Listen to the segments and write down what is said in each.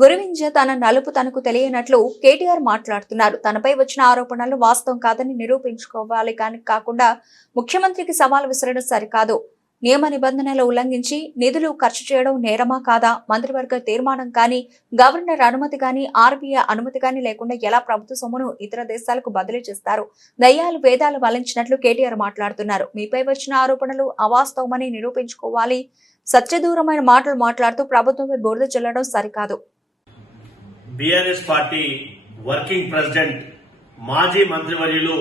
గురువింజ తన నలుపు తనకు తెలియనట్లు కేటీఆర్ మాట్లాడుతున్నారు. తనపై వచ్చిన ఆరోపణలు వాస్తవం కాదని నిరూపించుకోవాలి కాకుండా ముఖ్యమంత్రికి సవాల్ విసరడం సరికాదు. నియమ నిబంధనలు ఉల్లంఘించి నిధులు ఖర్చు చేయడం నేరమా కాదా? మంత్రివర్గ తీర్మానం కానీ, గవర్నర్ అనుమతి కానీ, ఆర్బీఐ అనుమతి కానీ లేకుండా ఎలా ప్రభుత్వ సొమ్మును ఇతర దేశాలకు బదిలీ చేస్తారు? దయ్యాలు వేదాలు వలించినట్లు కేటీఆర్ మాట్లాడుతున్నారు. మీపై వచ్చిన ఆరోపణలు అవాస్తవమని నిరూపించుకోవాలి. సత్యదూరమైన మాటలు మాట్లాడుతూ ప్రభుత్వంపై బురద చల్లడం సరికాదు. బీఆర్ఎస్ పార్టీ వర్కింగ్ ప్రెసిడెంట్ మాజీ మంత్రివర్యులు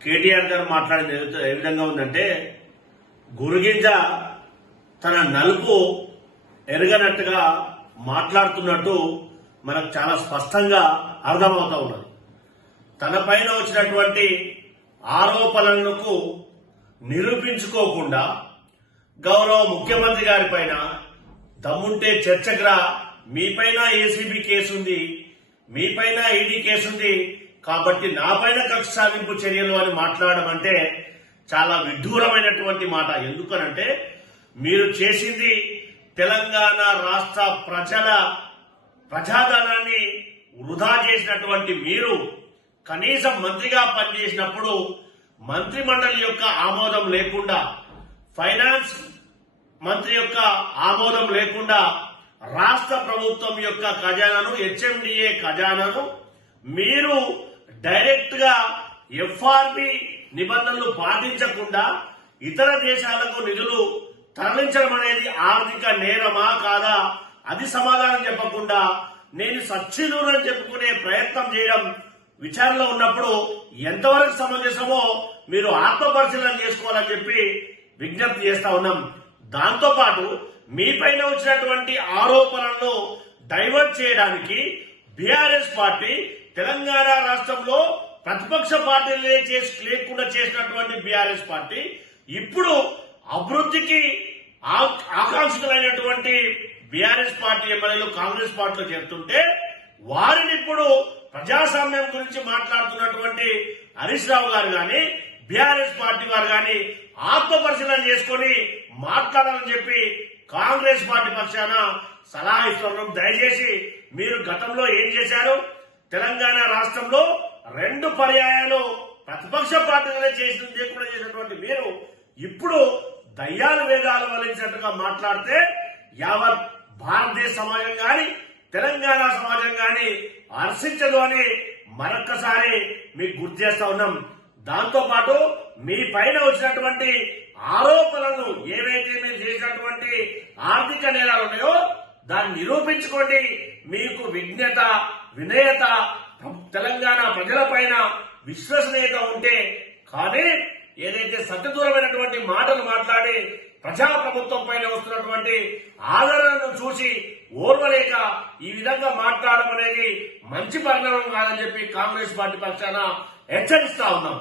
కేటీఆర్ గారు మాట్లాడిన ఏ విధంగా ఉందంటే, గురుగింజ తన నలుపు ఎరగనట్టుగా మాట్లాడుతున్నట్టు మనకు చాలా స్పష్టంగా అర్థమవుతా ఉన్నది. తన పైన వచ్చినటువంటి ఆరోపణలకు నిరూపించుకోకుండా గౌరవ ముఖ్యమంత్రి గారి పైన దమ్ముంటే చర్చకురా, మీపైన ఏసీబీ కేసుంది, మీపైన ఈడీ కేసుంది కాబట్టి నాపైన కక్ష సాధింపు చర్యలు అని మాట్లాడడం అంటే చాలా విడ్డూరమైనటువంటి మాట. ఎందుకనంటే మీరు చేసింది తెలంగాణ రాష్ట్ర ప్రజల ప్రజాధనాన్ని వృధా చేసినటువంటి మీరు కనీసం మంత్రిగా పనిచేసినప్పుడు మంత్రి మండలి యొక్క ఆమోదం లేకుండా, ఫైనాన్స్ మంత్రి యొక్క ఆమోదం లేకుండా రాష్ట్ర ప్రభుత్వం యొక్క ఖజానాను, హెచ్ఎండిఏ ఖజానాను మీరు డైరెక్ట్ గా ఎఫ్ఆర్బి నిబంధనలు పాటించకుండా ఇతర దేశాలకు నిధులు తరలించడం అనేది ఆర్థిక నేరమా కాదా? అది సమాధానం చెప్పకుండా నేను సచ్చినూరని చెప్పుకునే ప్రయత్నం చేయడం విచారణలో ఉన్నప్పుడు ఎంతవరకు సమంజసమో మీరు ఆత్మపరిశీలన చేసుకోవాలని చెప్పి విజ్ఞప్తి చేస్తా ఉన్నాం. దాంతో పాటు మీపైన వచ్చినటువంటి ఆరోపణలను డైవర్ట్ చేయడానికి బీఆర్ఎస్ పార్టీ తెలంగాణ రాష్ట్రంలో ప్రతిపక్ష పార్టీలే లేకుండా చేసినటువంటి బీఆర్ఎస్ పార్టీ ఇప్పుడు అభివృద్ధికి ఆకాంక్షితులైనటువంటి బీఆర్ఎస్ పార్టీ ఎమ్మెల్యేలు కాంగ్రెస్ పార్టీలో చేరుతుంటే వారిని ఇప్పుడు ప్రజాస్వామ్యం గురించి మాట్లాడుతున్నటువంటి హరీష్ రావు గారు గాని, బీఆర్ఎస్ పార్టీ వారు గాని ఆత్మపరిశీలన చేసుకుని మాట్లాడాలని చెప్పి కాంగ్రెస్ పార్టీ పక్షాన సలహా ఇస్తున్నాం. దయచేసి మీరు గతంలో ఏం చేశారు? తెలంగాణ రాష్ట్రంలో 2 పర్యాయాలు ప్రతిపక్ష పార్టీలనే చేయకుండా చేసినటువంటి మీరు ఇప్పుడు దయ్యాలు వేదాలు వలించినట్టుగా మాట్లాడితే యావత్ భారతదేశ సమాజం గాని, తెలంగాణ సమాజం గాని హర్షించదు అని మరొక్కసారి మీకు గుర్తు చేస్తా ఉన్నాం. దాంతో పాటు మీ పైన వచ్చినటువంటి ఆరోపణలను ఏవైతే మీరు చేసినటువంటి ఆర్థిక నేరాలు ఉన్నాయో దాన్ని నిరూపించుకోండి. మీకు విజ్ఞత, వినయత, తెలంగాణ ప్రజల పైన విశ్వసనీయత ఉంటే కానీ ఏదైతే సత్యదూరమైనటువంటి మాటలు మాట్లాడి ప్రజాప్రభుత్వం పైన వస్తున్నటువంటి ఆదరణను చూసి ఓర్వలేక ఈ విధంగా మాట్లాడడం అనేది మంచి పరిణామం కాదని చెప్పి కాంగ్రెస్ పార్టీ పక్షాన హెచ్చరిస్తా ఉన్నాం.